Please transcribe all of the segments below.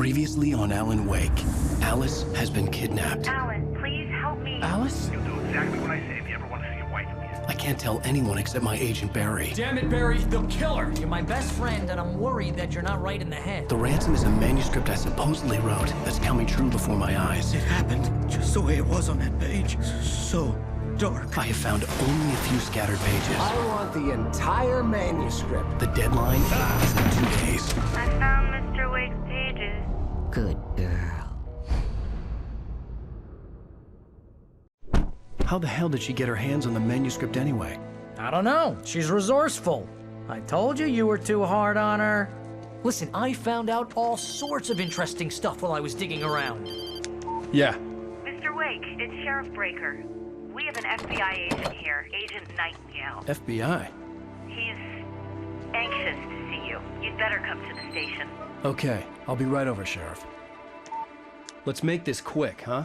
Previously on Alan Wake, Alice has been kidnapped. Alan, please help me. Alice? You'll do exactly what I say if you ever want to see your wife again. I can't tell anyone except my agent Barry. Damn it, Barry, they'll kill her! You're my best friend, and I'm worried that you're not right in the head. The ransom is a manuscript I supposedly wrote that's coming true before my eyes. It happened just the way it was on that page. So dark. I have found only a few scattered pages. I want the entire manuscript. The deadline is in 2 days. I found Mr. Wake's pages. Good girl. How the hell did she get her hands on the manuscript anyway? I don't know. She's resourceful. I told you you were too hard on her. Listen, I found out all sorts of interesting stuff while I was digging around. Yeah. Mr. Wake, it's Sheriff Breaker. We have an FBI agent here, Agent Nightingale. FBI? He's anxious to see you. You'd better come to the station. Okay, I'll be right over, Sheriff. Let's make this quick, huh?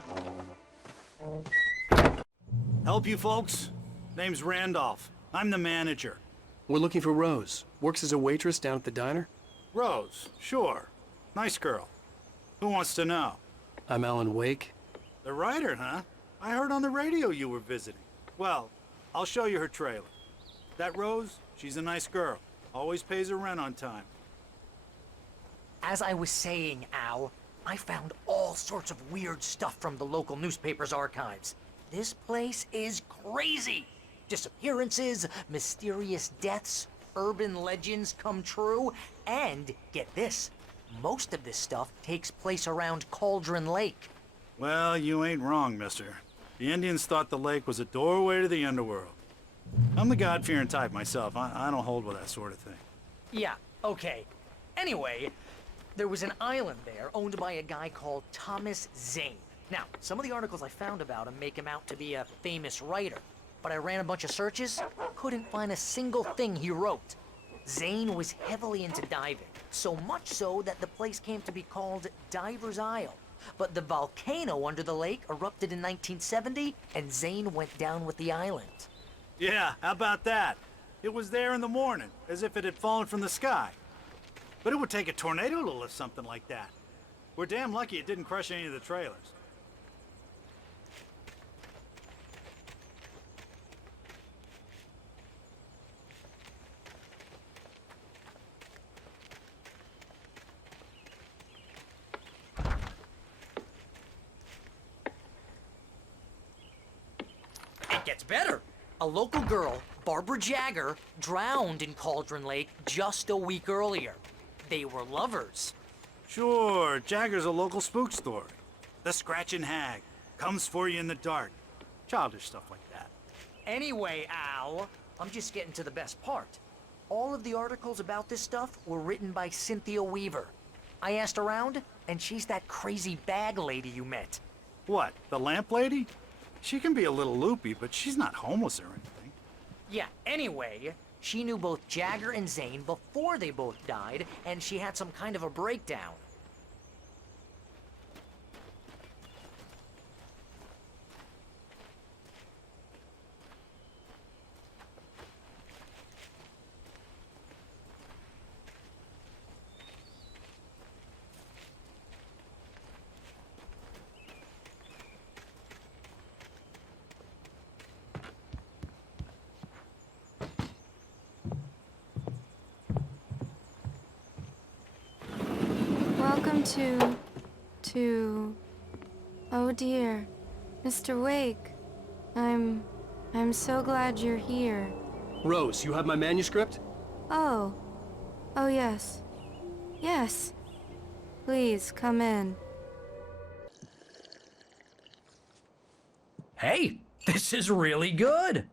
Help you folks? Name's Randolph. I'm the manager. We're looking for Rose. Works as a waitress down at the diner. Rose, sure. Nice girl. Who wants to know? I'm Alan Wake. The writer, huh? I heard on the radio you were visiting. Well, I'll show you her trailer. That Rose, she's a nice girl. Always pays her rent on time. As I was saying, Al, I found all sorts of weird stuff from the local newspaper's archives. This place is crazy. Disappearances, mysterious deaths, urban legends come true, and get this, most of this stuff takes place around Cauldron Lake. Well, you ain't wrong, mister. The Indians thought the lake was a doorway to the underworld. I'm the God-fearing type myself. I don't hold with that sort of thing. Yeah, okay. Anyway, there was an island there owned by a guy called Thomas Zane. Now, some of the articles I found about him make him out to be a famous writer, but I ran a bunch of searches, couldn't find a single thing he wrote. Zane was heavily into diving, so much so that the place came to be called Diver's Isle. But the volcano under the lake erupted in 1970, and Zane went down with the island. Yeah, how about that? It was there in the morning, as if it had fallen from the sky. But it would take a tornado to lift something like that. We're damn lucky it didn't crush any of the trailers. It gets better. A local girl, Barbara Jagger, drowned in Cauldron Lake just a week earlier. They were lovers. Sure, Jagger's a local spook story. The Scratching Hag comes for you in the dark. Childish stuff like that. Anyway, Al, I'm just getting to the best part. All of the articles about this stuff were written by Cynthia Weaver. I asked around, and she's that crazy bag lady you met. What, the lamp lady? She can be a little loopy, but she's not homeless or anything. Yeah, anyway, she knew both Jagger and Zane before they both died, and she had some kind of a breakdown. Welcome to... Oh dear. Mr. Wake. I'm so glad you're here. Rose, you have my manuscript? Oh. Oh yes. Yes. Please, come in. Hey, this is really good.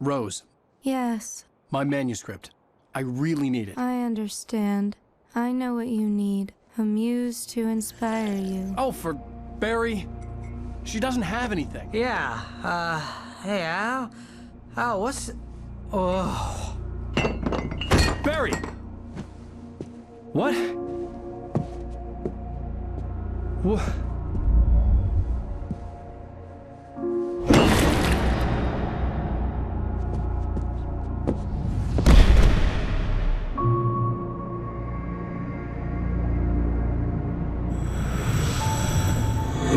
Rose, Yes, my manuscript. I really need it. I understand. I know what you need. A muse to inspire you. Oh, for Barry. She doesn't have anything. Yeah, hey, Al? Al, what's... Oh... Barry! What? What?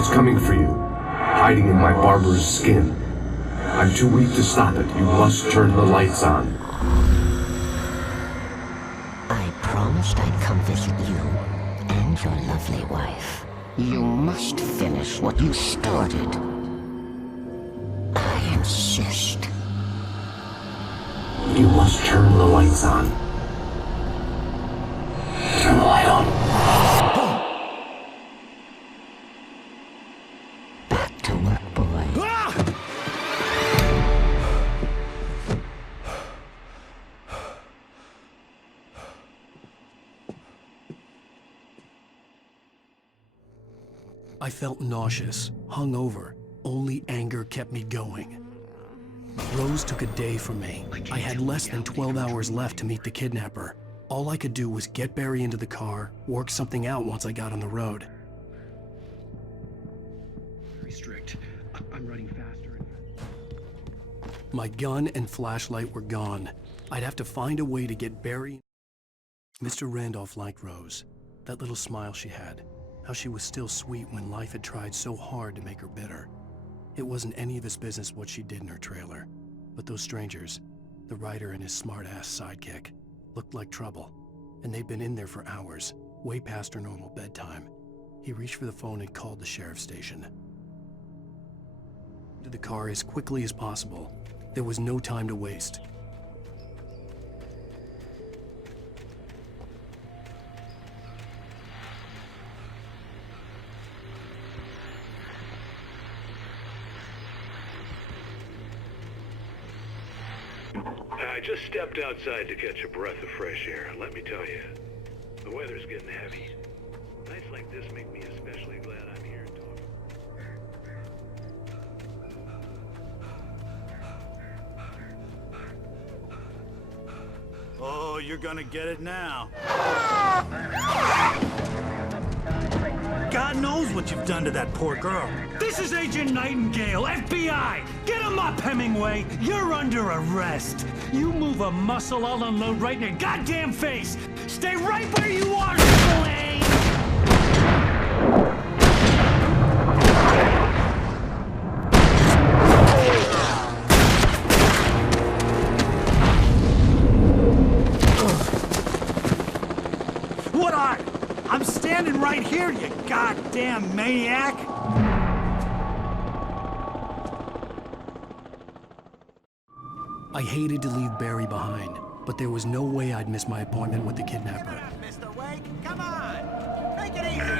It's coming for you, hiding in my barber's skin. I'm too weak to stop it. You must turn the lights on. I promised I'd come visit you and your lovely wife. You must finish what you started. I insist. You must turn the lights on. Turn the light on. Back to work, boy. I felt nauseous, hungover. Only anger kept me going. Rose took a day from me. I had less than 12 hours left to meet the kidnapper. All I could do was get Barry into the car, work something out once I got on the road. Very strict. I'm running faster and faster. My gun and flashlight were gone. I'd have to find a way to get Barry. Mr. Randolph liked Rose. That little smile she had. How she was still sweet when life had tried so hard to make her bitter. It wasn't any of his business what she did in her trailer. But those strangers, the writer and his smart-ass sidekick, looked like trouble. And they'd been in there for hours, way past her normal bedtime. He reached for the phone and called the sheriff's station. To the car as quickly as possible. There was no time to waste. I just stepped outside to catch a breath of fresh air. Let me tell you, the weather's getting heavy. Nights like this make me especially glad I'm here talking. Oh, you're gonna get it now. God knows what you've done to that poor girl. This is Agent Nightingale, FBI! Get him up, Hemingway! You're under arrest! You move a muscle, I'll unload right in your goddamn face! Stay right where you are, Blaine! What are you? I'm standing right here, you goddamn maniac! I hated to leave Barry behind, but there was no way I'd miss my appointment with the kidnapper. Mr. Wake, come on! Make it easy!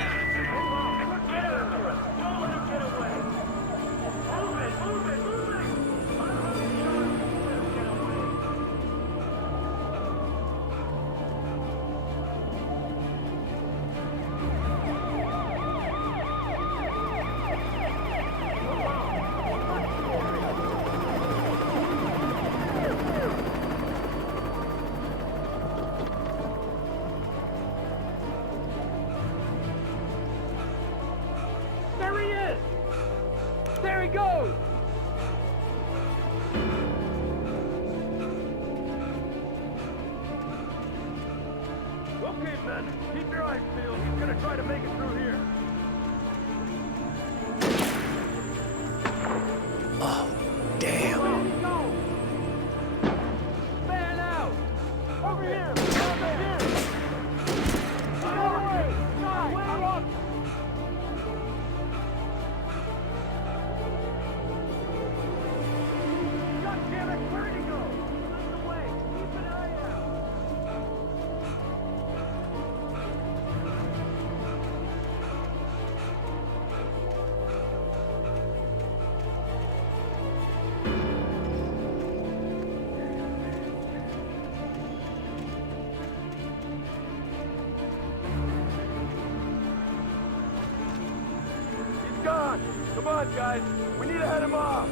Keep your eyes peeled. He's gonna try to make it through here. Oh, damn. Man out! Over here! Over here! Way up! God damn it! Where'd he go? Lead the way! Keep an eye out! Gone! Come on, guys! We need to head him off!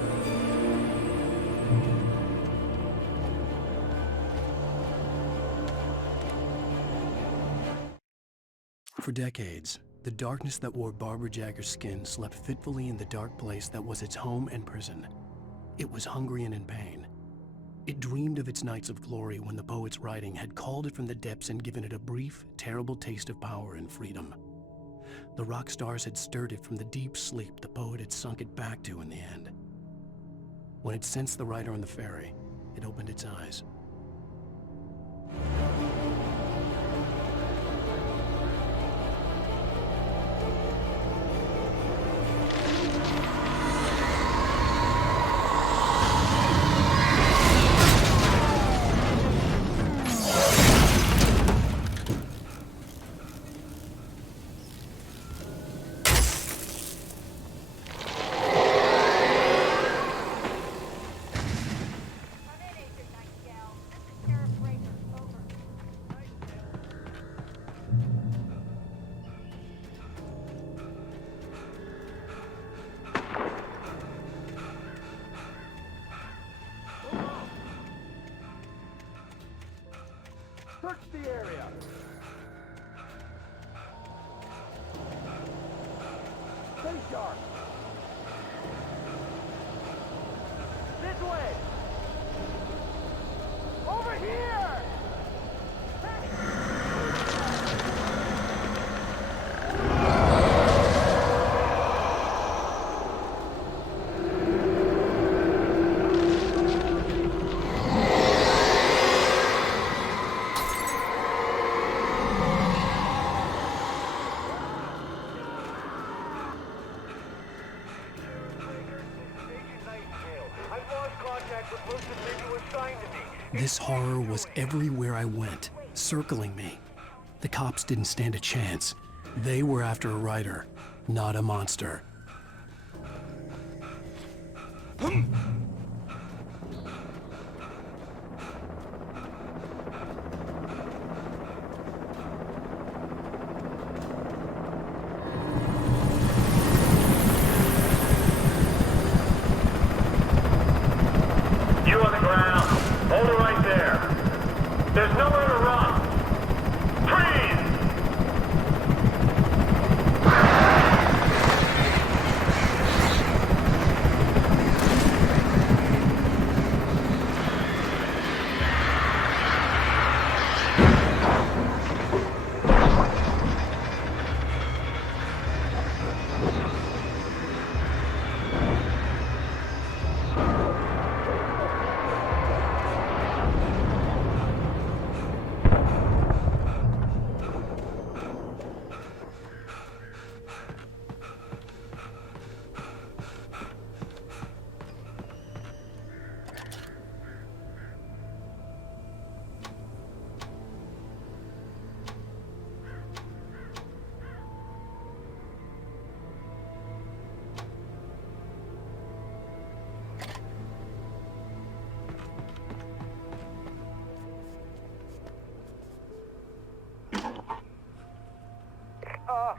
For decades, the darkness that wore Barbara Jagger's skin slept fitfully in the dark place that was its home and prison. It was hungry and in pain. It dreamed of its nights of glory when the poet's writing had called it from the depths and given it a brief, terrible taste of power and freedom. The rock stars had stirred it from the deep sleep the poet had sunk it back to in the end. When it sensed the rider on the ferry, it opened its eyes. Search the area. Stay sharp. This way. Over here. This horror was everywhere I went, circling me. The cops didn't stand a chance. They were after a rider, not a monster.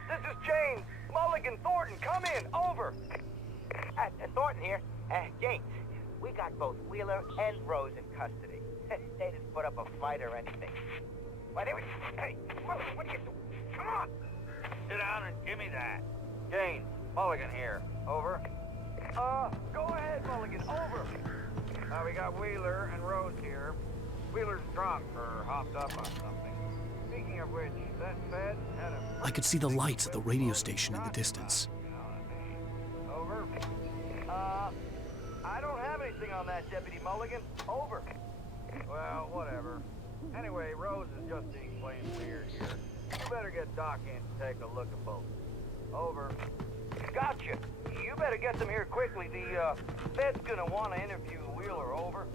This is James. Mulligan, Thornton, come in. Over. Thornton here. James, we got both Wheeler and Rose in custody. They didn't put up a fight or anything. Why, they were... Hey, what are you doing? Come on. Sit down and give me that. James, Mulligan here. Over. Go ahead, Mulligan. Over. We got Wheeler and Rose here. Wheeler's drunk or hopped up on something. Speaking of which, that Fed had a... I could see the lights of the radio station in the distance. Over. I don't have anything on that, Deputy Mulligan. Over. Well, whatever. Anyway, Rose is just being plain weird here. You better get Doc in to take a look at both. Over. Gotcha. You better get them here quickly. The Fed's gonna want to interview Wheeler. Over.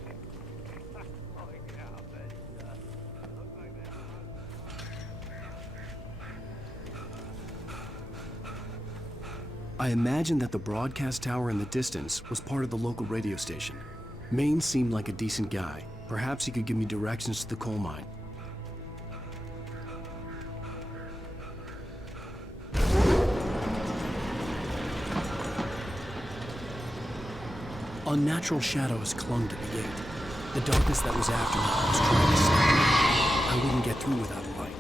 I imagined that the broadcast tower in the distance was part of the local radio station. Maine seemed like a decent guy. Perhaps he could give me directions to the coal mine. Unnatural shadows clung to the gate. The darkness that was after me was trying to stop me. I wouldn't get through without a light.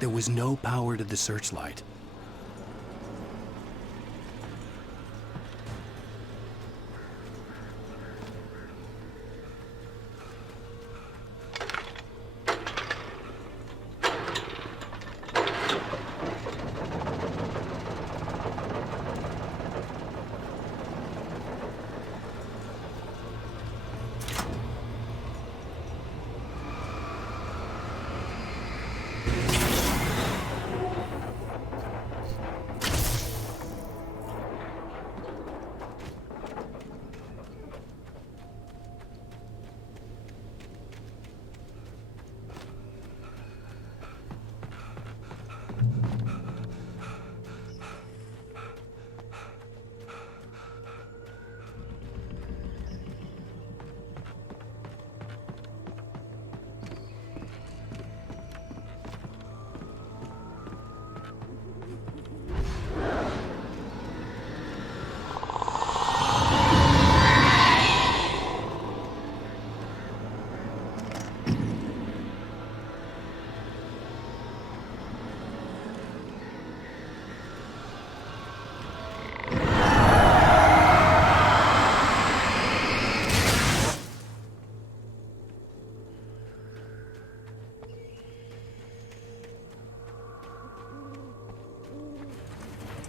There was no power to the searchlight.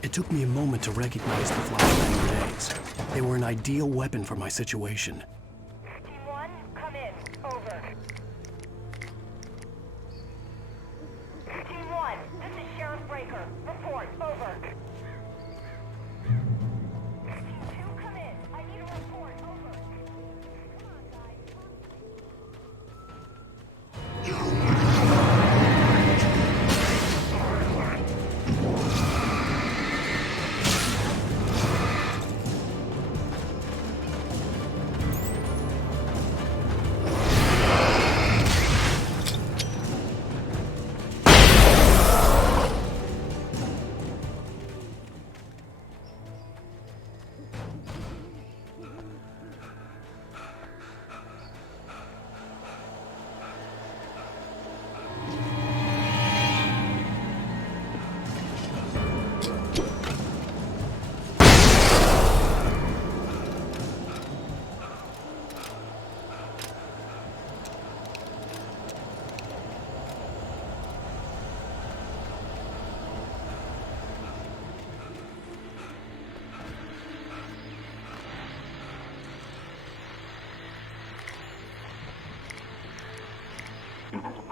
It took me a moment to recognize the flashbang grenades. They were an ideal weapon for my situation. Team 1, come in. Over. Team 1, this is Sheriff Breaker. Report. Over. Team 2, come in. I need a report. Over. Come on, guys.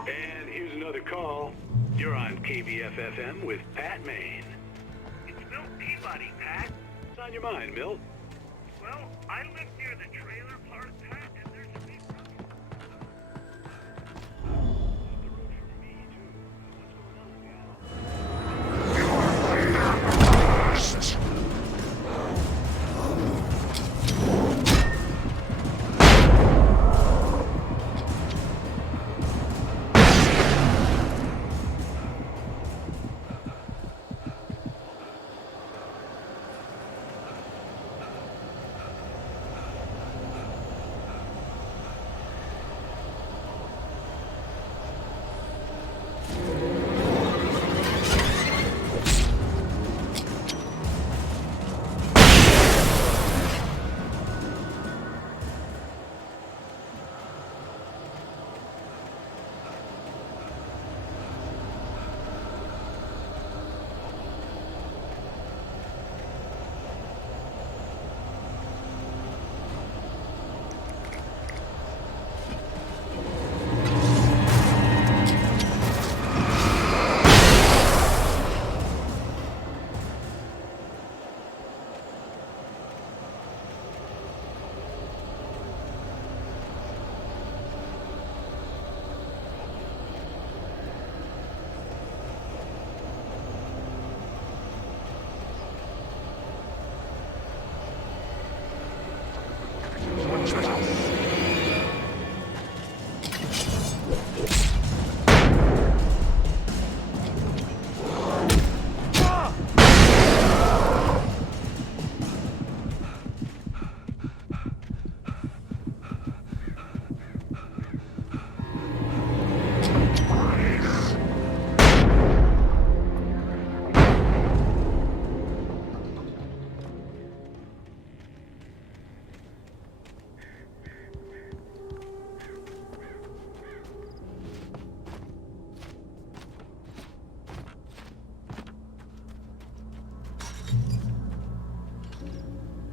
And here's another call. You're on KBF-FM with Pat Maine. It's Milt Peabody, Pat. What's on your mind, Milt? Well, I live near the trailer park, Pat, and there's a big ruckus. Up the road from me, too. What's going on, gal?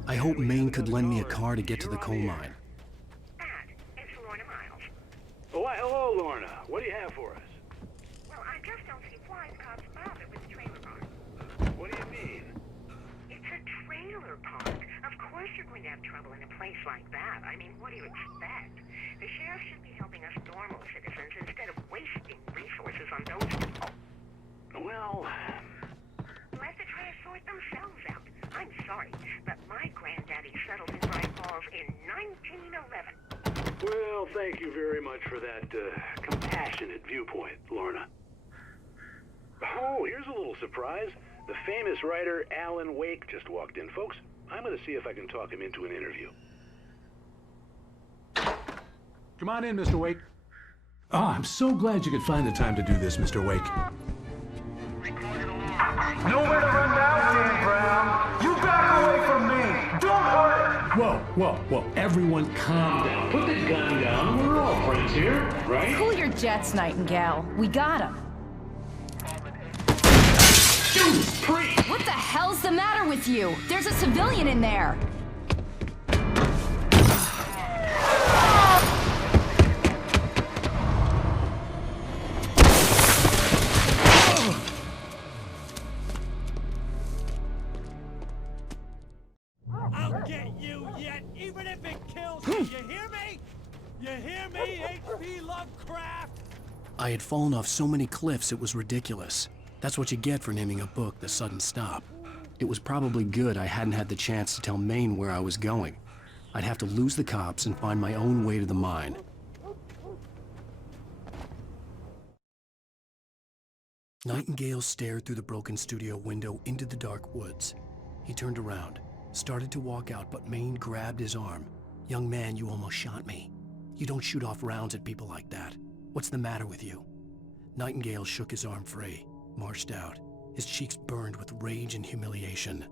I hope Maine could lend me a car to get to the coal mine. Oh, why, hello, Lorna. What do you have for us? Well, I just don't see why the cops bother with the trailer park. What do you mean? It's a trailer park. Of course you're going to have trouble in a place like that. I mean, what do you expect? The sheriff should be helping us normal citizens instead of wasting resources on those people. Well... Let the trash sort themselves out. I'm sorry, but my granddaddy settled his right balls in 1911. Well, thank you very much for that, compassionate viewpoint, Lorna. Oh, here's a little surprise. The famous writer Alan Wake just walked in. Folks, I'm gonna see if I can talk him into an interview. Come on in, Mr. Wake. Oh, I'm so glad you could find the time to do this, Mr. Wake. Nowhere to run now, Dan Brown. You back away from me. Don't hurt. Whoa. Everyone calm down. Put the gun down. We're all friends here, right? Cool your jets, Nightingale. We got him. Judas Priest! What the hell's the matter with you? There's a civilian in there. I'll get you yet, even if it kills you. You hear me? You hear me, H.P. Lovecraft? I had fallen off so many cliffs it was ridiculous. That's what you get for naming a book The Sudden Stop. It was probably good I hadn't had the chance to tell Maine where I was going. I'd have to lose the cops and find my own way to the mine. Nightingale stared through the broken studio window into the dark woods. He turned around, started to walk out, but Maine grabbed his arm. "Young man, you almost shot me. You don't shoot off rounds at people like that. What's the matter with you?" Nightingale shook his arm free, marched out. His cheeks burned with rage and humiliation.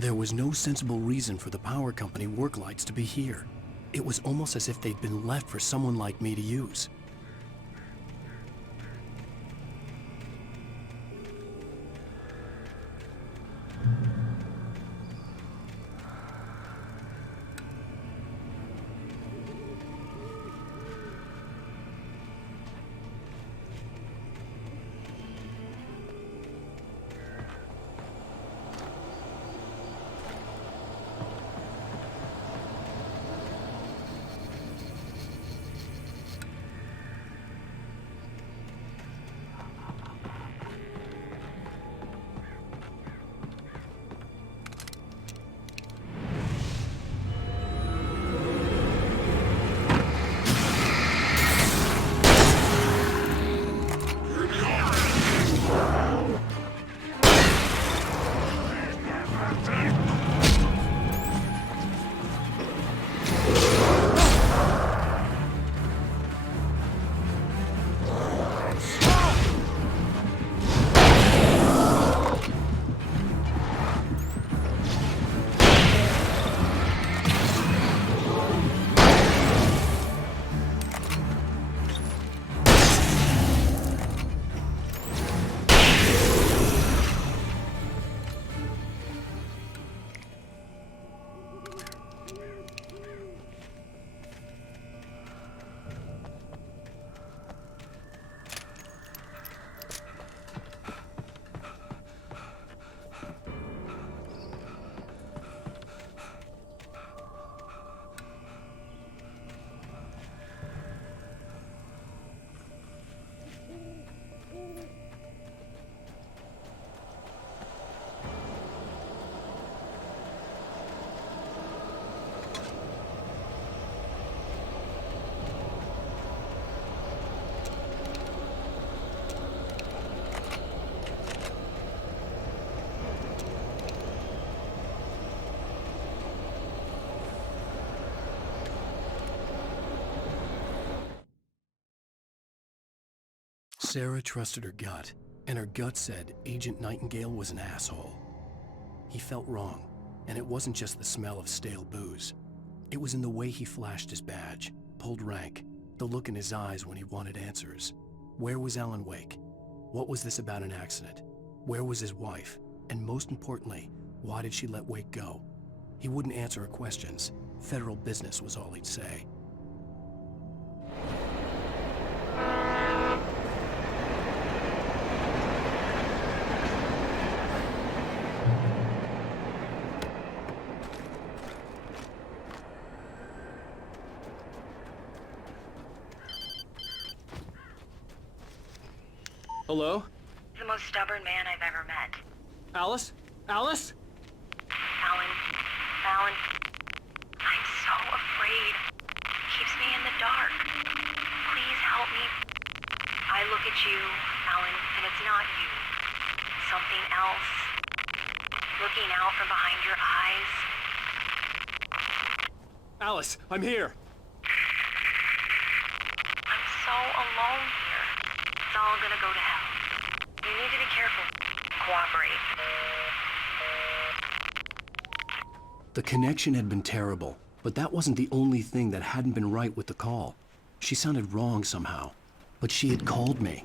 There was no sensible reason for the power company work lights to be here. It was almost as if they'd been left for someone like me to use. Sarah trusted her gut, and her gut said Agent Nightingale was an asshole. He felt wrong, and it wasn't just the smell of stale booze. It was in the way he flashed his badge, pulled rank, the look in his eyes when he wanted answers. Where was Alan Wake? What was this about an accident? Where was his wife? And most importantly, why did she let Wake go? He wouldn't answer her questions. Federal business was all he'd say. Hello? The most stubborn man I've ever met. Alice? Alice? Alan, I'm so afraid. Keeps me in the dark. Please help me. I look at you, Alan, and it's not you. Something else. Looking out from behind your eyes. Alice, I'm here. I'm so alone here. It's all gonna go to hell. You need to be careful. Cooperate. The connection had been terrible, but that wasn't the only thing that hadn't been right with the call. She sounded wrong somehow, but she had called me.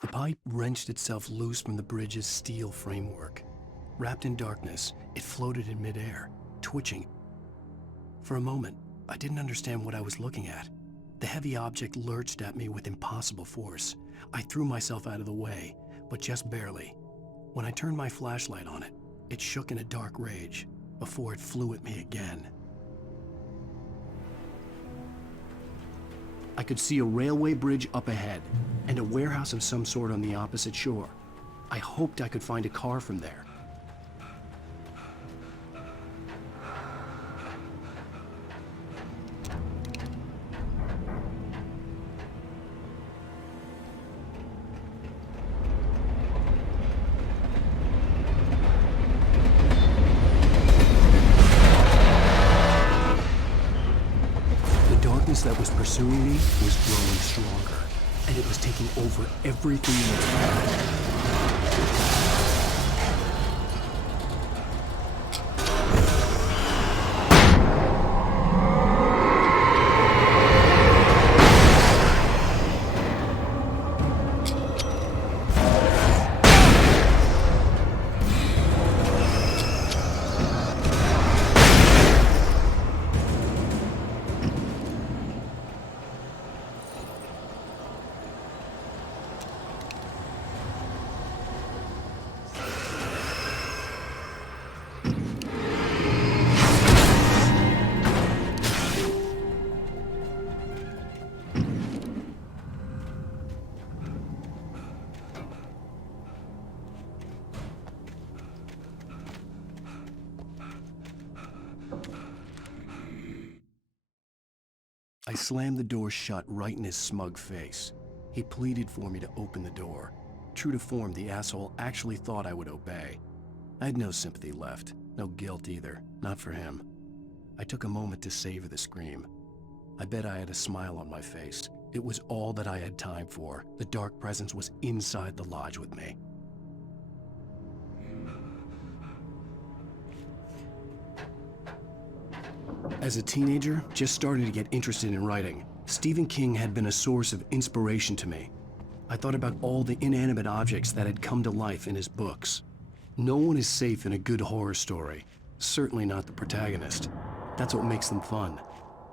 The pipe wrenched itself loose from the bridge's steel framework. Wrapped in darkness, it floated in midair, twitching. For a moment, I didn't understand what I was looking at. The heavy object lurched at me with impossible force. I threw myself out of the way, but just barely. When I turned my flashlight on it, it shook in a dark rage before it flew at me again. I could see a railway bridge up ahead and a warehouse of some sort on the opposite shore. I hoped I could find a car from there. That was pursuing me was growing stronger, and it was taking over everything in its path. I slammed the door shut right in his smug face. He pleaded for me to open the door. True to form, the asshole actually thought I would obey. I had no sympathy left, no guilt either, not for him. I took a moment to savor the scream. I bet I had a smile on my face. It was all that I had time for. The dark presence was inside the lodge with me. As a teenager, just starting to get interested in writing, Stephen King had been a source of inspiration to me. I thought about all the inanimate objects that had come to life in his books. No one is safe in a good horror story. Certainly not the protagonist. That's what makes them fun.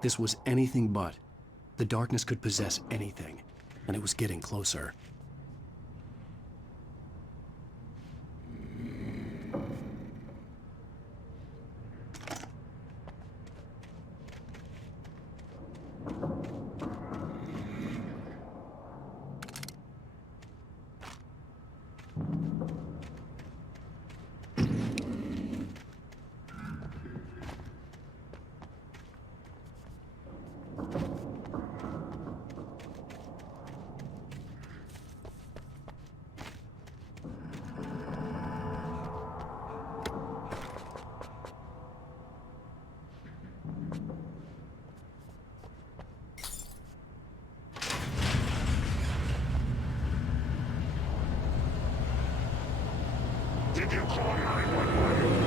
This was anything but. The darkness could possess anything, and it was getting closer. Did you call 911?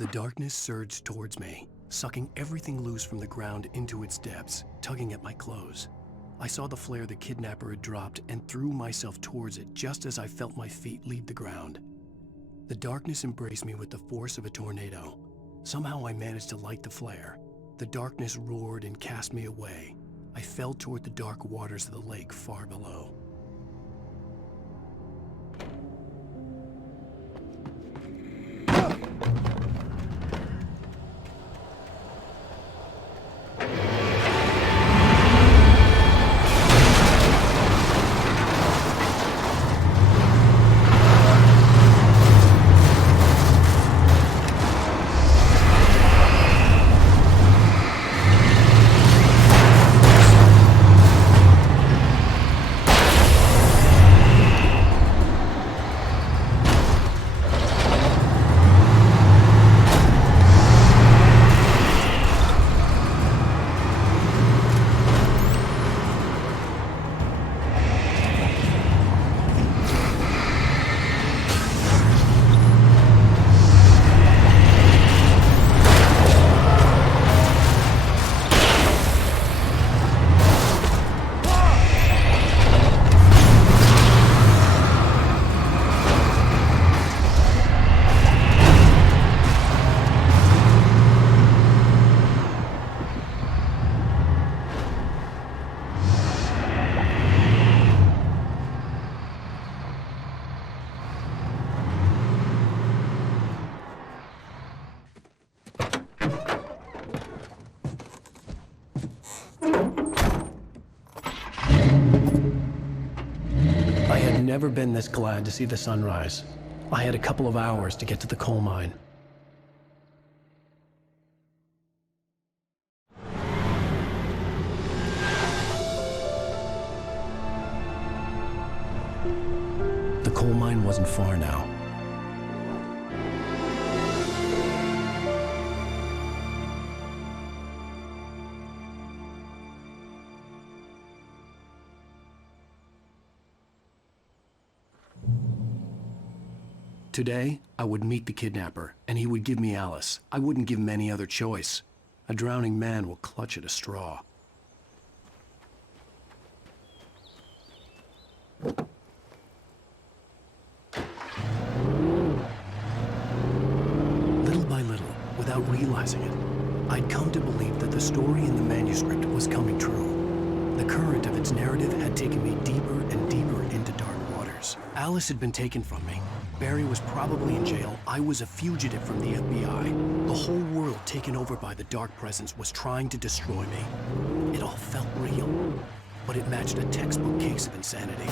The darkness surged towards me, sucking everything loose from the ground into its depths, tugging at my clothes. I saw the flare the kidnapper had dropped and threw myself towards it just as I felt my feet leave the ground. The darkness embraced me with the force of a tornado. Somehow I managed to light the flare. The darkness roared and cast me away. I fell toward the dark waters of the lake far below. never been this glad to see the sunrise. I had a couple of hours to get to the coal mine. The coal mine wasn't far now. Today, I would meet the kidnapper, and he would give me Alice. I wouldn't give him any other choice. A drowning man will clutch at a straw. Little by little, without realizing it, I'd come to believe that the story in the manuscript was coming true. The current of its narrative had taken me deeper and deeper into dark waters. Alice had been taken from me. Barry was probably in jail. I was a fugitive from the FBI. The whole world taken over by the dark presence was trying to destroy me. It all felt real, but it matched a textbook case of insanity.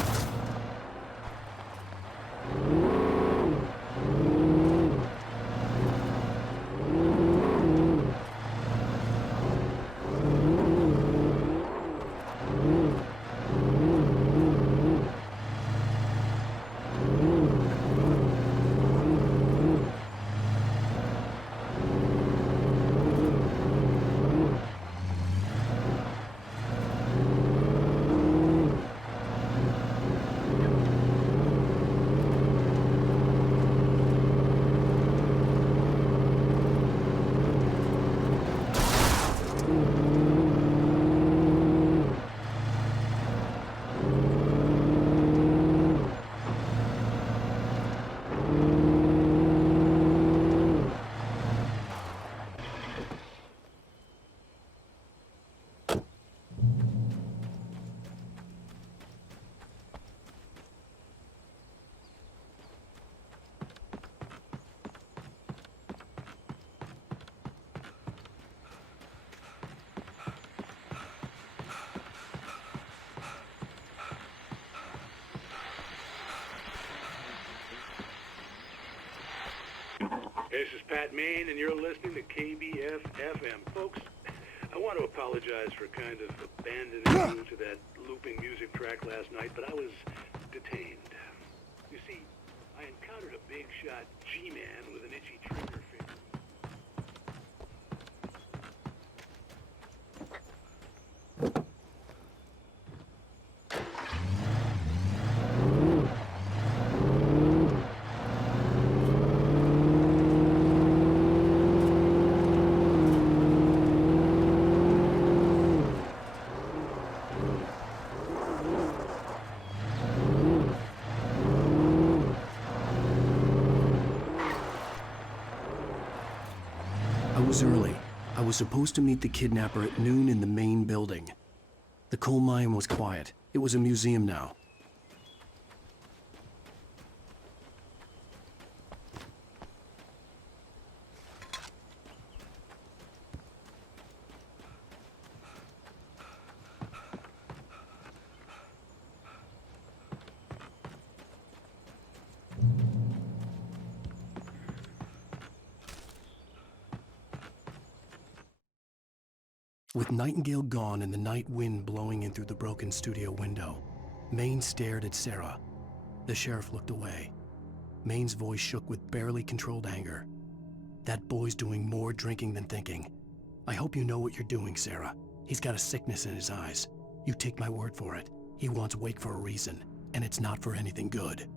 This is Pat Main, and you're listening to KBF-FM. Folks, I want to apologize for kind of abandoning you to that looping music track last night, but I was detained. You see, I encountered a big shot G-man with an itchy trigger finger. I was early. I was supposed to meet the kidnapper at noon in the main building. The coal mine was quiet. It was a museum now. With Nightingale gone and the night wind blowing in through the broken studio window, Maine stared at Sarah. The sheriff looked away. Maine's voice shook with barely controlled anger. That boy's doing more drinking than thinking. I hope you know what you're doing, Sarah. He's got a sickness in his eyes. You take my word for it. He wants Wake for a reason, and it's not for anything good.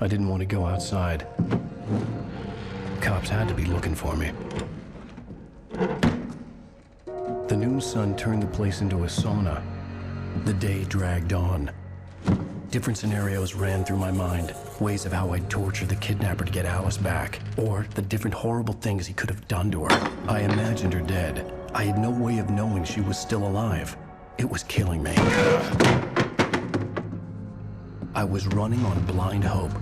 I didn't want to go outside. Cops had to be looking for me. The noon sun turned the place into a sauna. The day dragged on. Different scenarios ran through my mind. Ways of how I'd torture the kidnapper to get Alice back. Or the different horrible things he could have done to her. I imagined her dead. I had no way of knowing she was still alive. It was killing me. I was running on blind hope.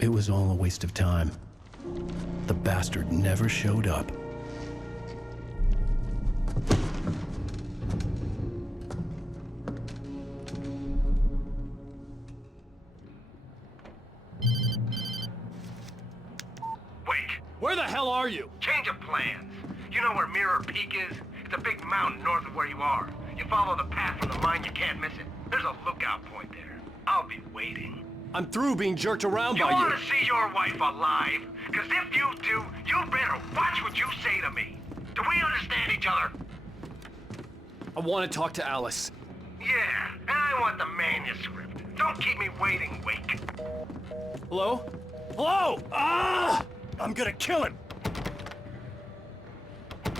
It was all a waste of time. The bastard never showed up. Where the hell are you? Change of plans. You know where Mirror Peak is? It's a big mountain north of where you are. You follow the path from the mine, you can't miss it. There's a lookout point there. I'll be waiting. I'm through being jerked around by you. You want to see your wife alive? Because if you do, you better watch what you say to me. Do we understand each other? I want to talk to Alice. Yeah, and I want the manuscript. Don't keep me waiting, Wake. Hello? Hello! Ah! I'm gonna kill him!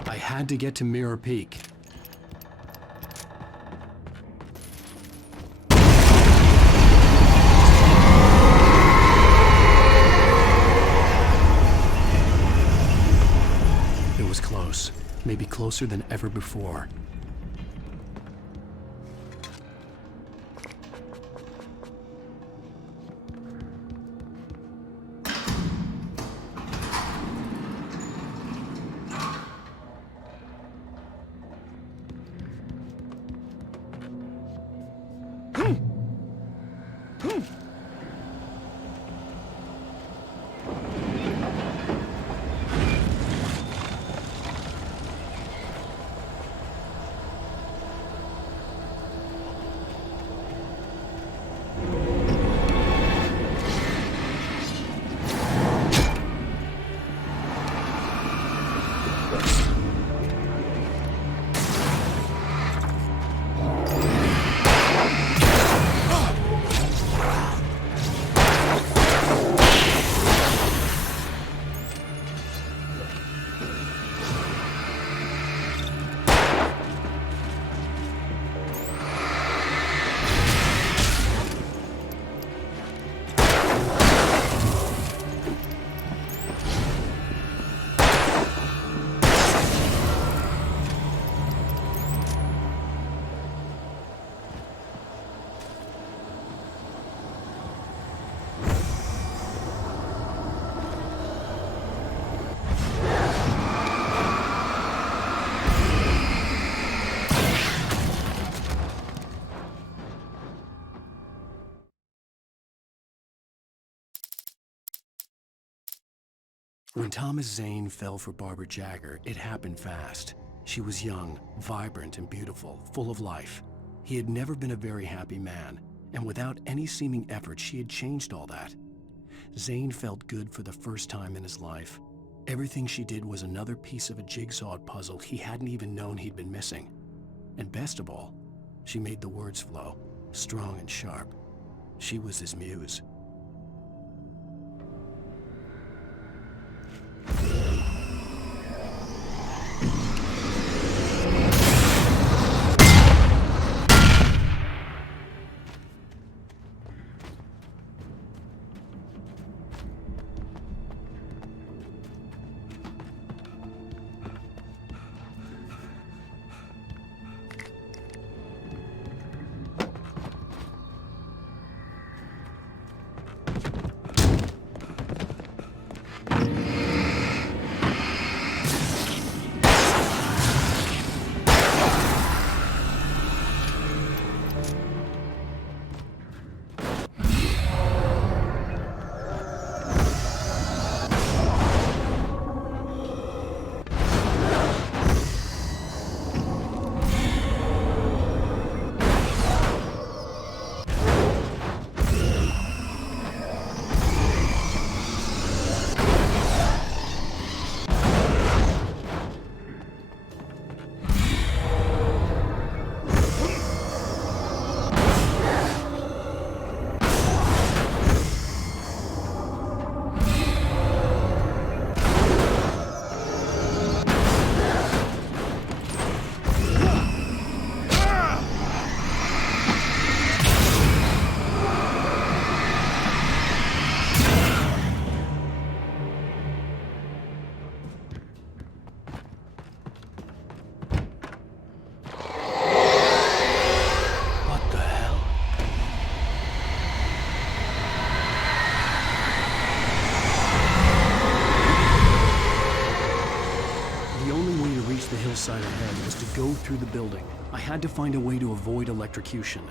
I had to get to Mirror Peak. It was close. Maybe closer than ever before. When Thomas Zane fell for Barbara Jagger, it happened fast. She was young, vibrant, and beautiful, full of life. He had never been a very happy man, and without any seeming effort, she had changed all that. Zane felt good for the first time in his life. Everything she did was another piece of a jigsaw puzzle he hadn't even known he'd been missing. And best of all, she made the words flow, strong and sharp. She was his muse. side ahead was to go through the building. I had to find a way to avoid electrocution.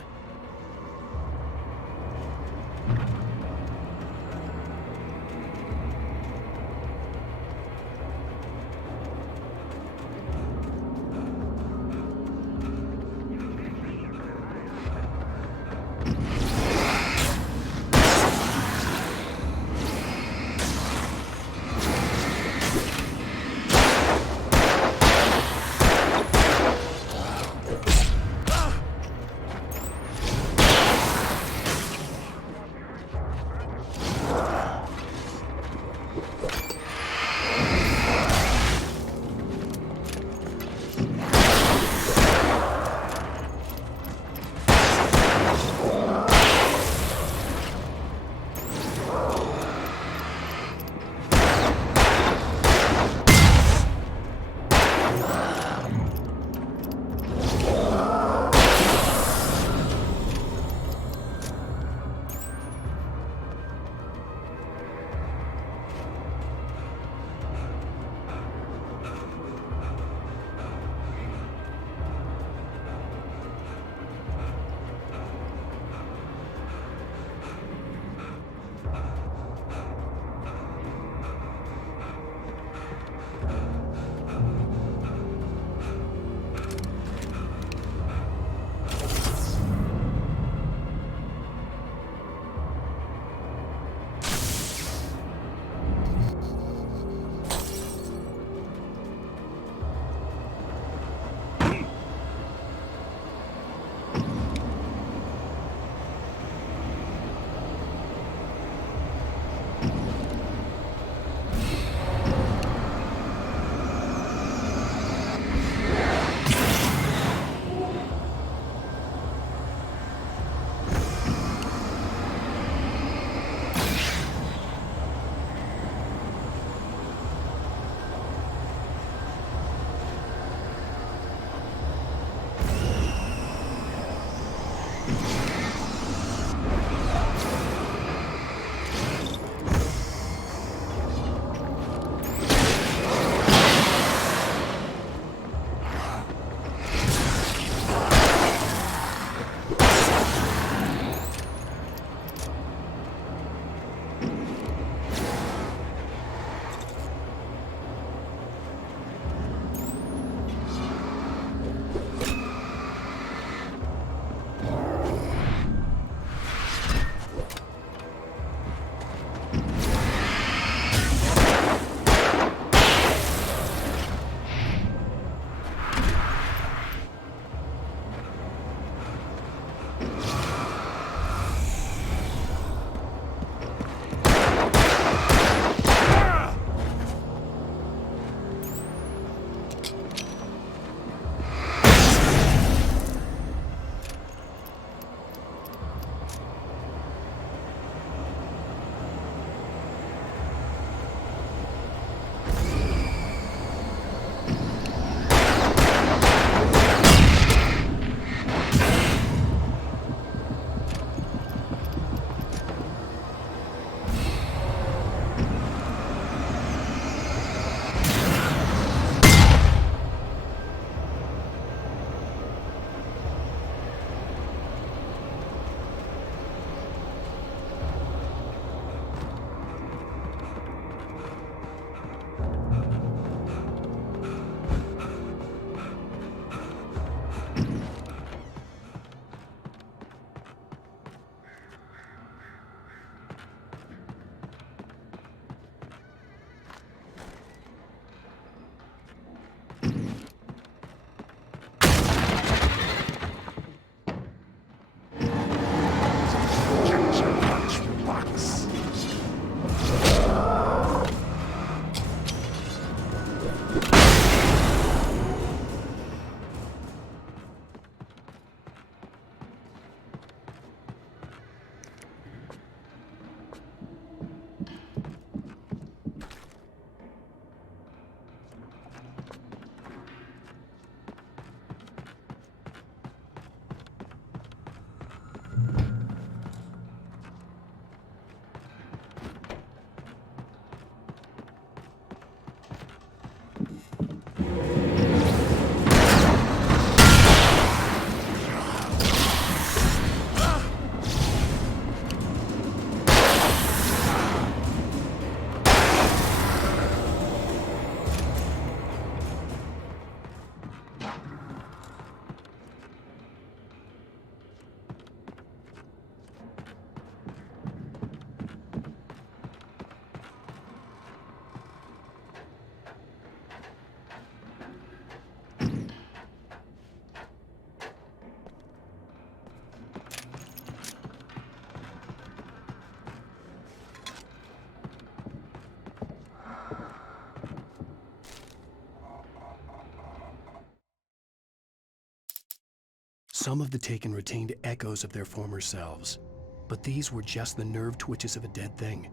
Some of the taken retained echoes of their former selves, but these were just the nerve twitches of a dead thing.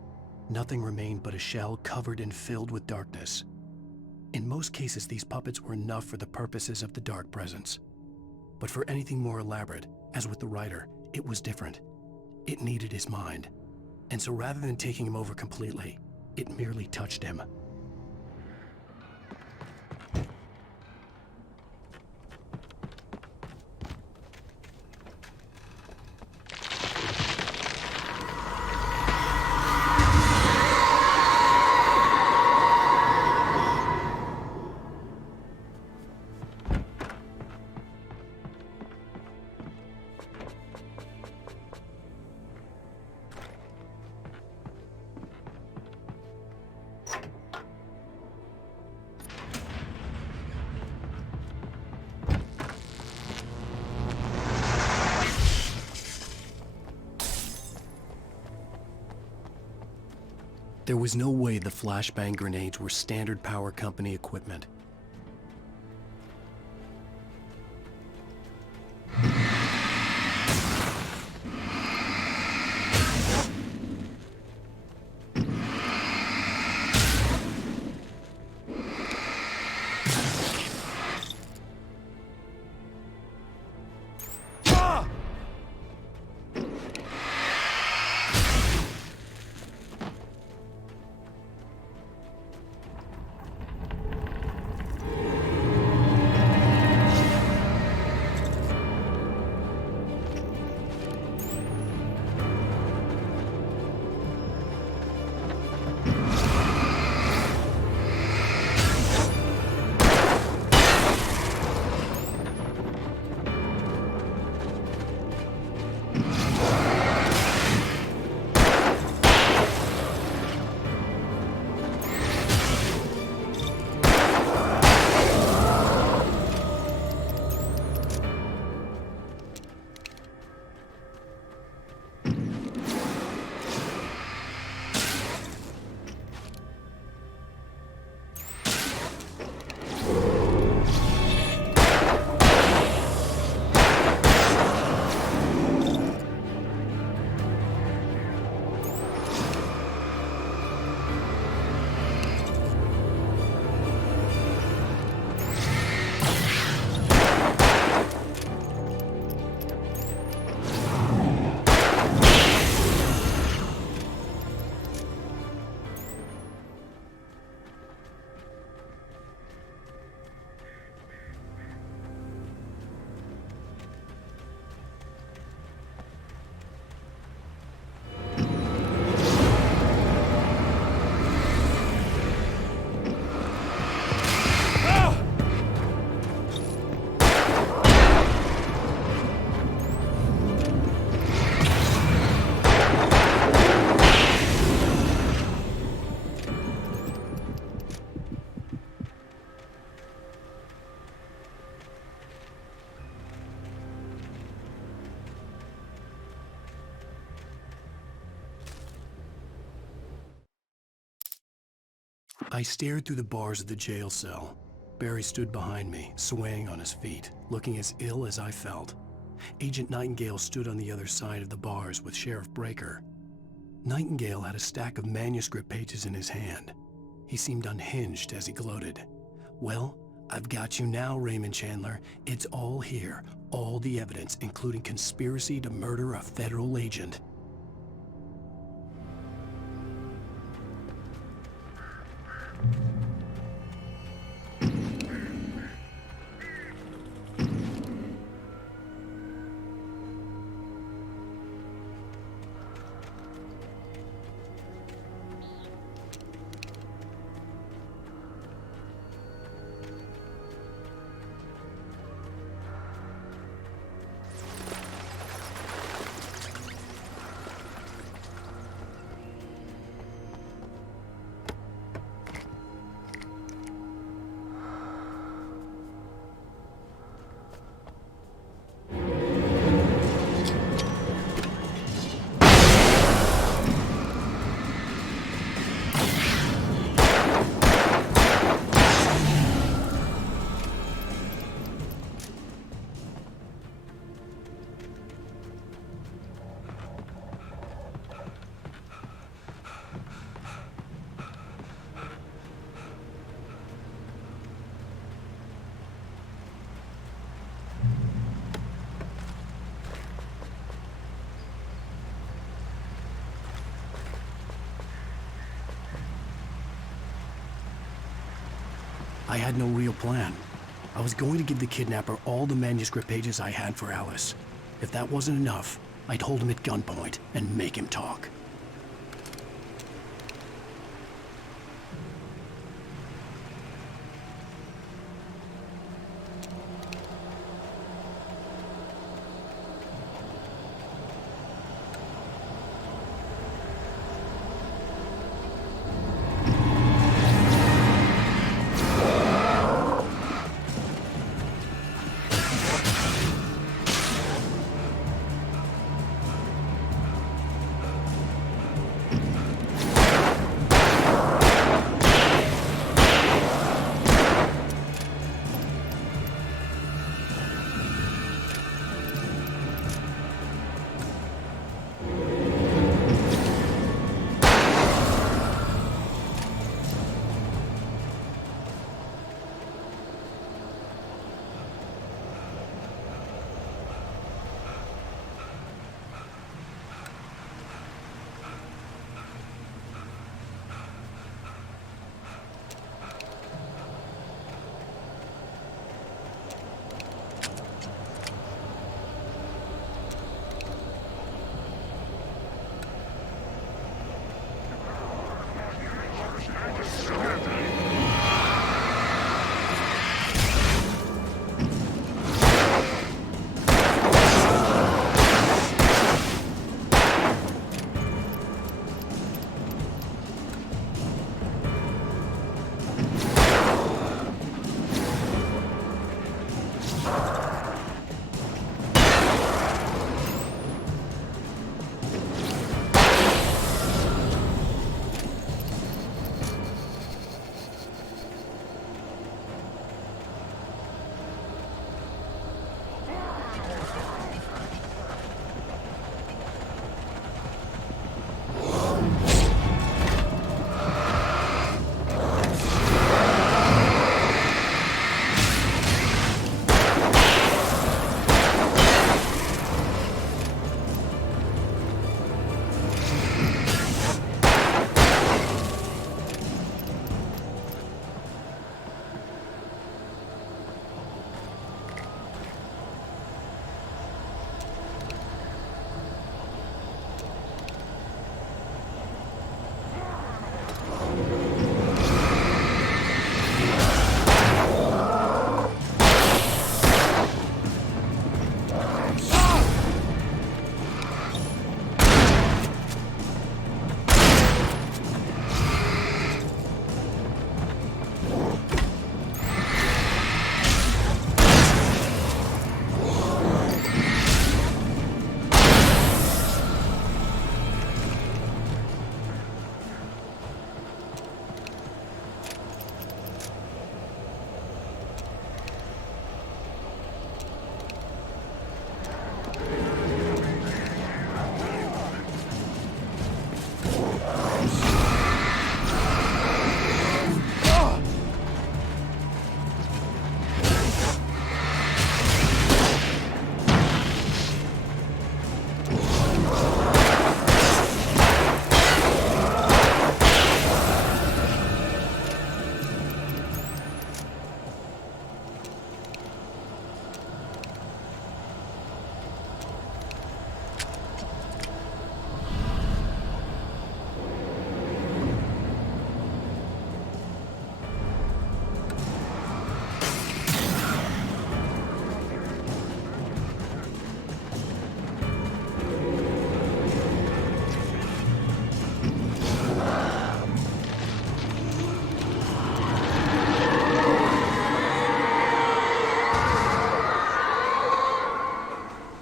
Nothing remained but a shell covered and filled with darkness. In most cases, these puppets were enough for the purposes of the dark presence. But for anything more elaborate, as with the writer, it was different. It needed his mind. And so rather than taking him over completely, it merely touched him. There was no way the flashbang grenades were standard power company equipment. I stared through the bars of the jail cell. Barry stood behind me, swaying on his feet, looking as ill as I felt. Agent Nightingale stood on the other side of the bars with Sheriff Breaker. Nightingale had a stack of manuscript pages in his hand. He seemed unhinged as he gloated. "Well, I've got you now, Raymond Chandler. It's all here. All the evidence, including conspiracy to murder a federal agent." I had no real plan. I was going to give the kidnapper all the manuscript pages I had for Alice. If that wasn't enough, I'd hold him at gunpoint and make him talk.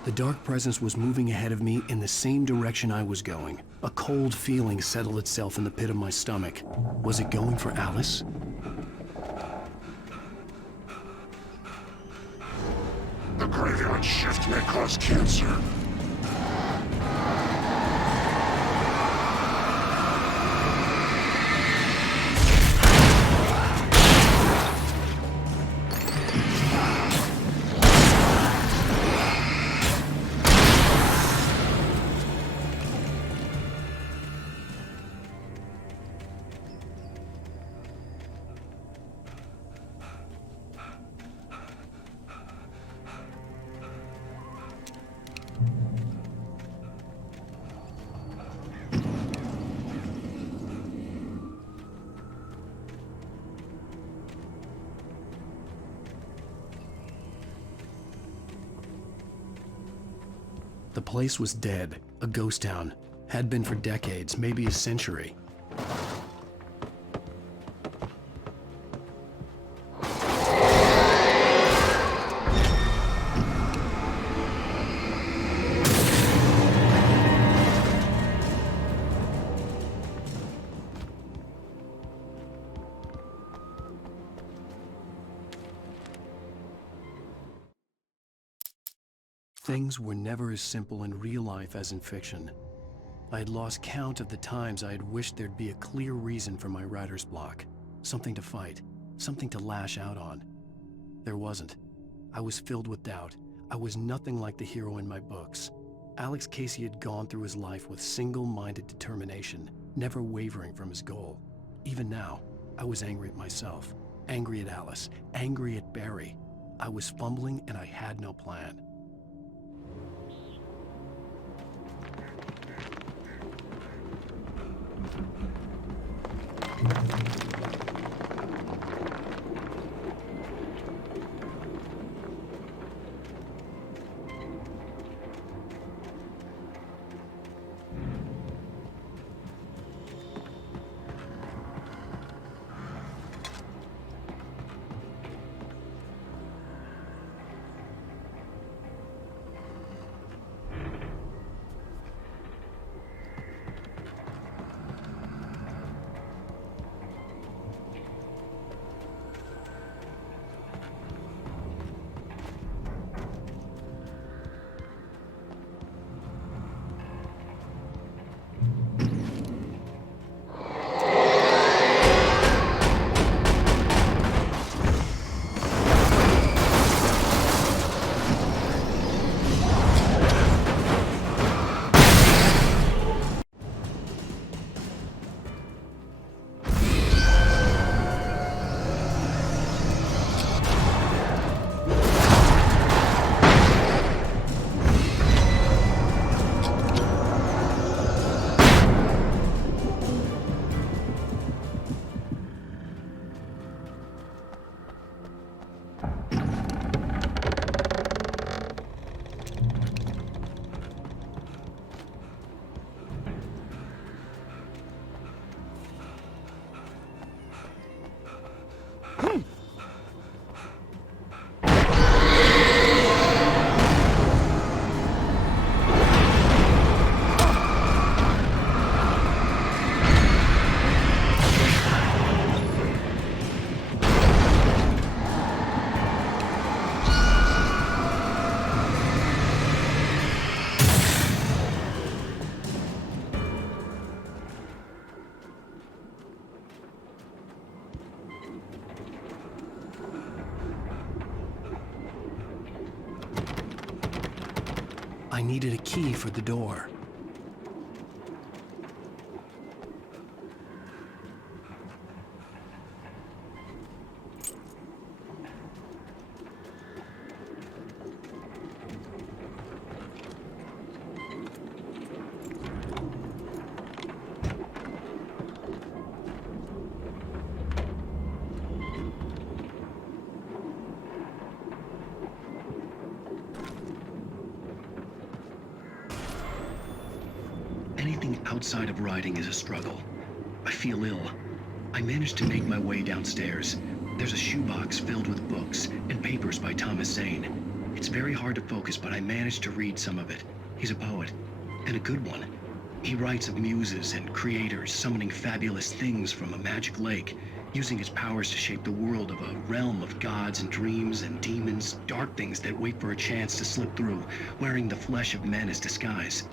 The dark presence was moving ahead of me in the same direction I was going. A cold feeling settled itself in the pit of my stomach. Was it going for Alice? The graveyard shift may cause cancer. The place was dead, a ghost town. Had been for decades, maybe a century. Things were never as simple in real life as in fiction. I had lost count of the times I had wished there'd be a clear reason for my writer's block. Something to fight, something to lash out on. There wasn't. I was filled with doubt. I was nothing like the hero in my books. Alex Casey had gone through his life with single-minded determination, never wavering from his goal. Even now, I was angry at myself, angry at Alice, angry at Barry. I was fumbling and I had no plan. I needed a key for the door. Anything outside of writing is a struggle. I feel ill. I managed to make my way downstairs. There's a shoebox filled with books and papers by Thomas Zane. It's very hard to focus, but I managed to read some of it. He's a poet, and a good one. He writes of muses and creators summoning fabulous things from a magic lake, using his powers to shape the world of a realm of gods and dreams and demons, dark things that wait for a chance to slip through, wearing the flesh of men as disguise.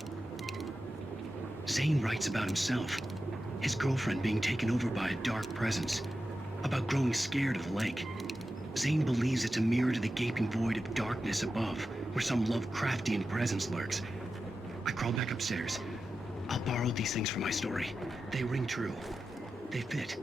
Zane writes about himself, his girlfriend being taken over by a dark presence, about growing scared of the lake. Zane believes it's a mirror to the gaping void of darkness above, where some Lovecraftian presence lurks. I crawl back upstairs. I'll borrow these things for my story. They ring true. They fit.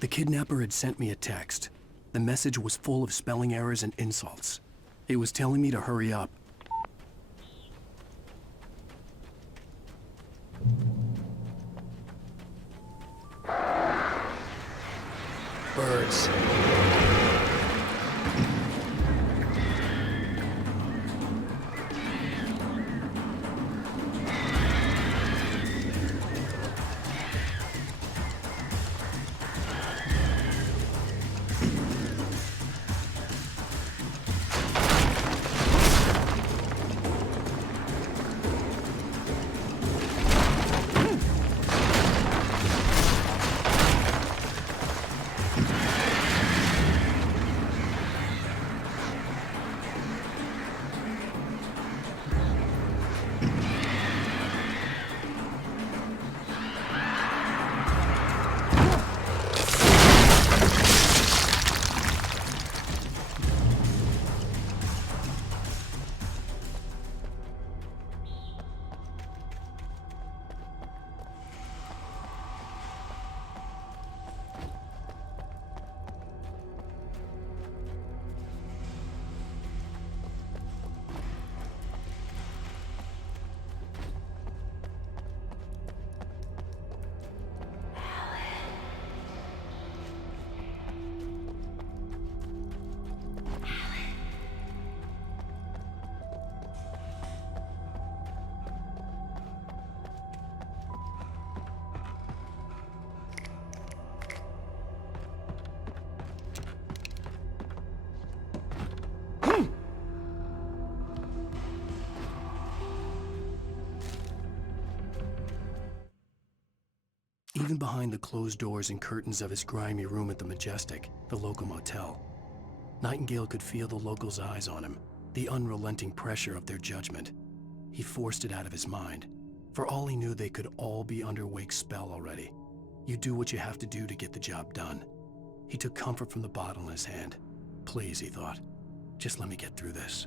The kidnapper had sent me a text. The message was full of spelling errors and insults. It was telling me to hurry up. Birds. Even behind the closed doors and curtains of his grimy room at the Majestic, the local motel, Nightingale could feel the locals' eyes on him, the unrelenting pressure of their judgment. He forced it out of his mind. For all he knew, they could all be under Wake's spell already. You do what you have to do to get the job done. He took comfort from the bottle in his hand. Please, he thought, just let me get through this.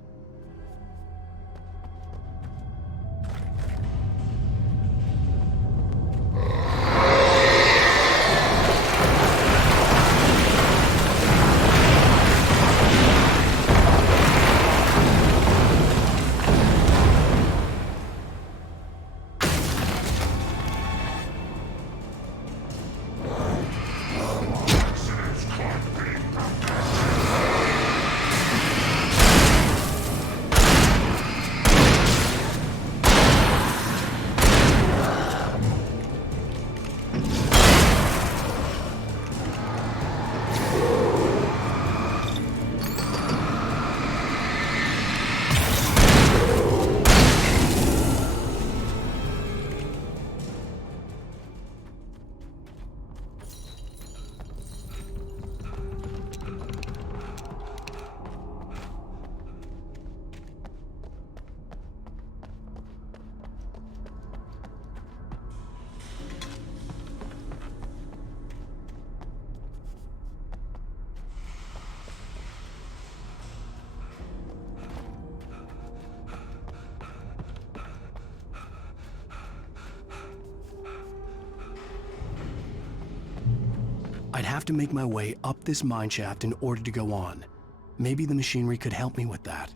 I'd have to make my way up this mine shaft in order to go on. Maybe the machinery could help me with that.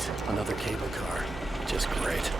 Great. Another cable car. Just great.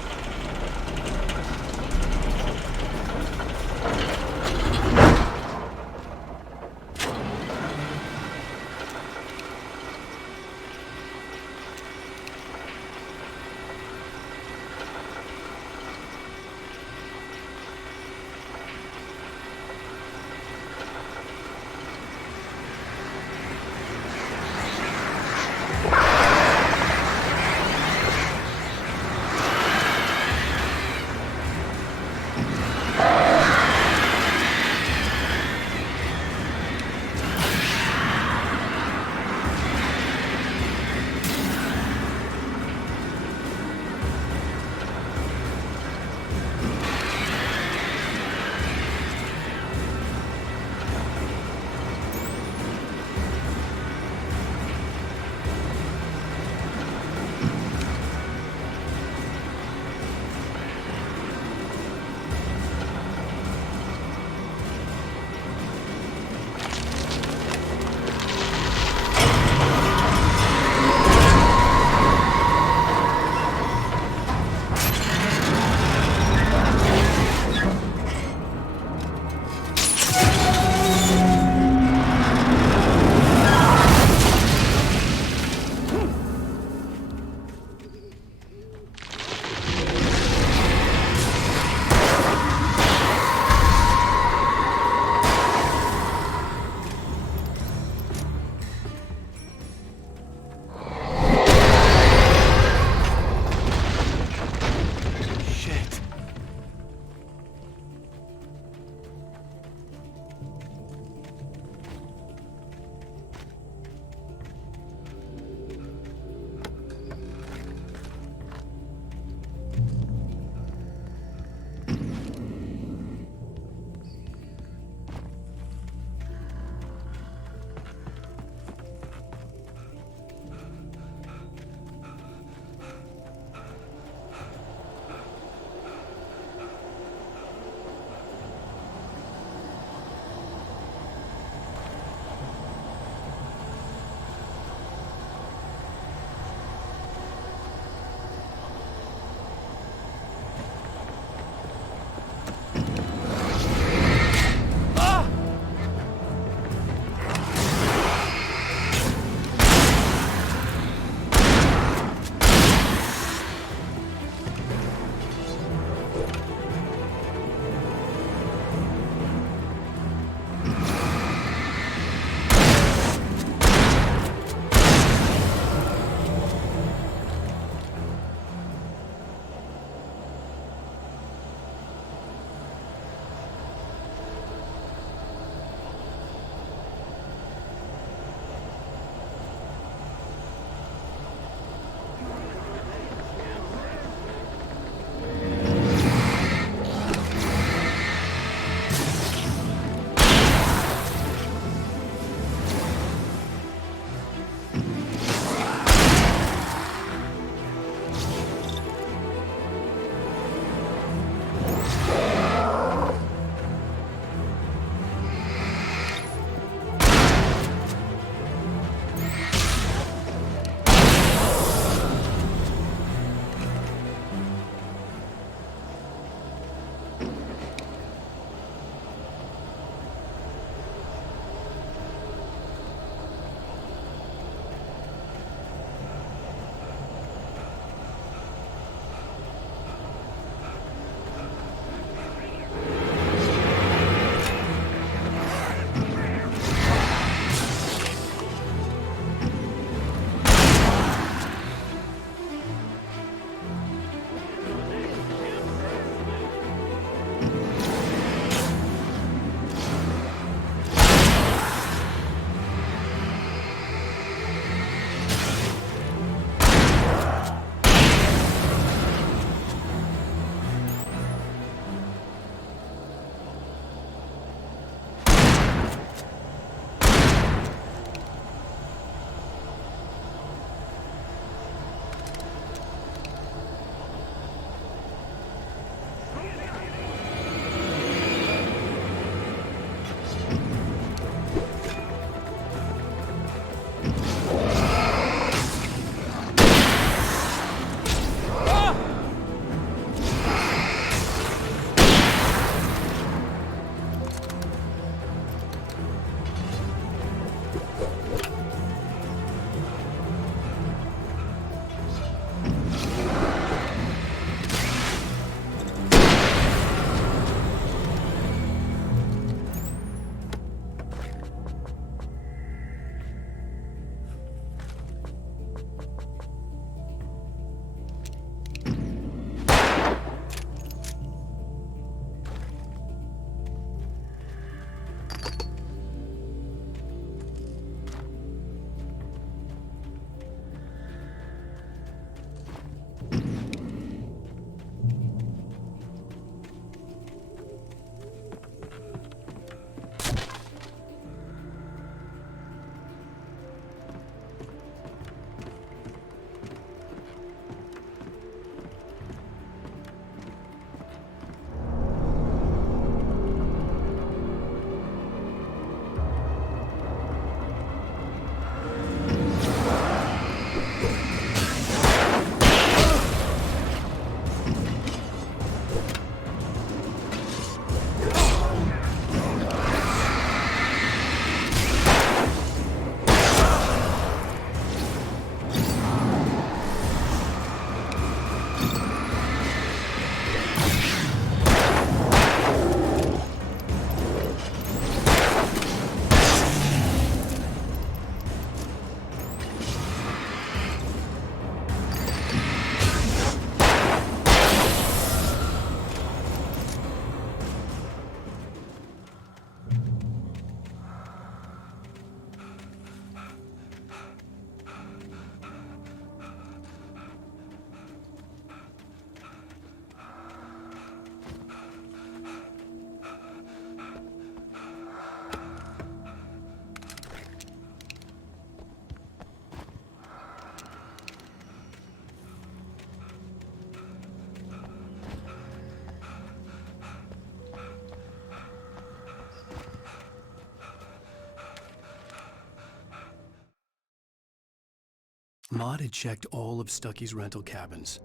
Maud had checked all of Stucky's rental cabins.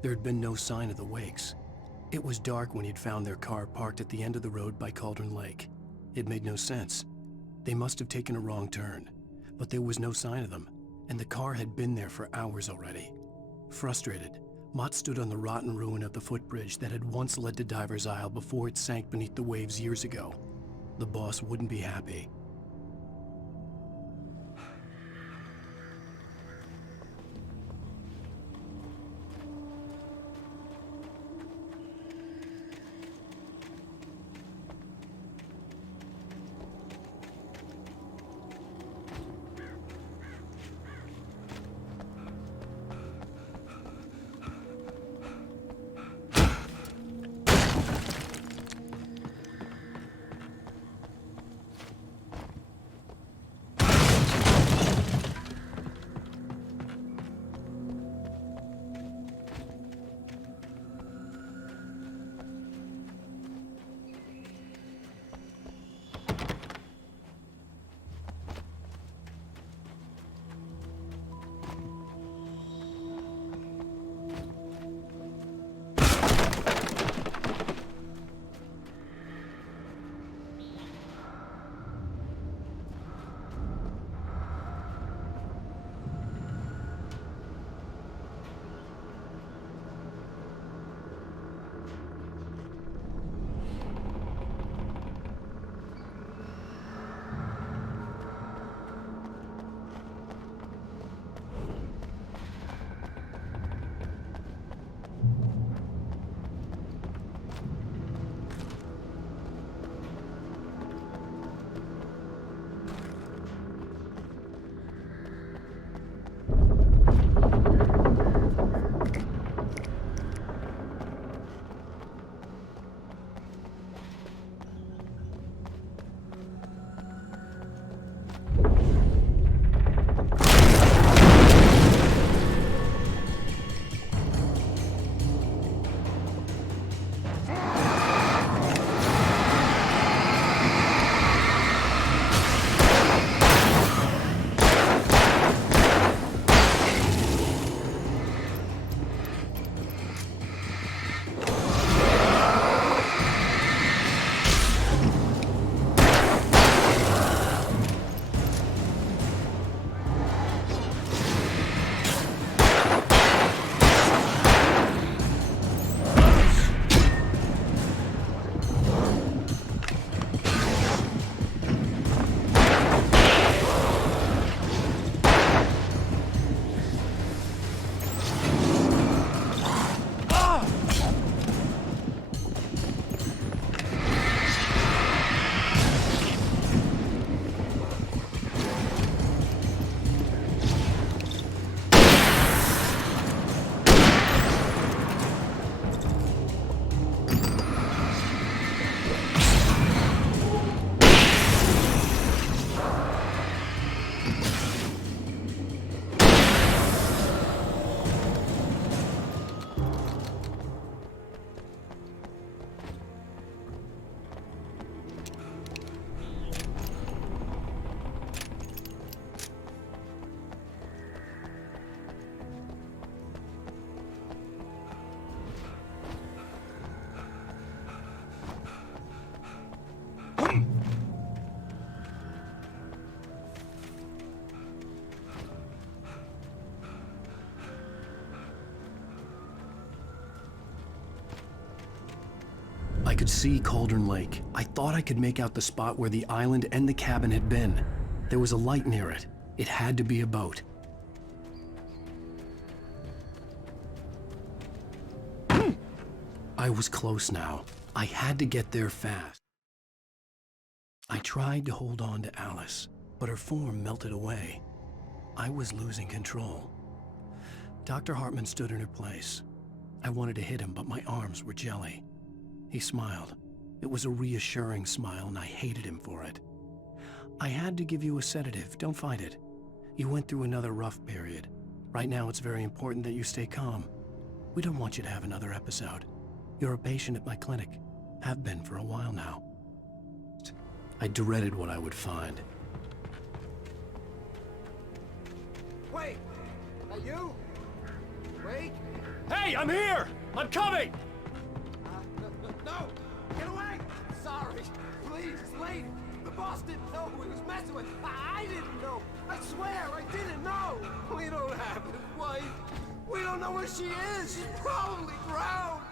There had been no sign of the Wakes. It was dark when he'd found their car parked at the end of the road by Cauldron Lake. It made no sense. They must have taken a wrong turn, but there was no sign of them, and the car had been there for hours already. Frustrated, Mott stood on the rotten ruin of the footbridge that had once led to Diver's Isle before it sank beneath the waves years ago. The boss wouldn't be happy. I could see Cauldron Lake. I thought I could make out the spot where the island and the cabin had been. There was a light near it. It had to be a boat. I was close now. I had to get there fast. I tried to hold on to Alice, but her form melted away. I was losing control. Dr. Hartman stood in her place. I wanted to hit him, but my arms were jelly. He smiled. It was a reassuring smile, and I hated him for it. I had to give you a sedative. Don't fight it. You went through another rough period. Right now, it's very important that you stay calm. We don't want you to have another episode. You're a patient at my clinic. Have been for a while now. I dreaded what I would find. Wait! That you? Wake? Hey, I'm here! I'm coming! No! Get away! Sorry. Please, it's late. The boss didn't know who he was messing with. I didn't know. I swear, I didn't know. We don't have his wife. We don't know where she is. She's probably drowned.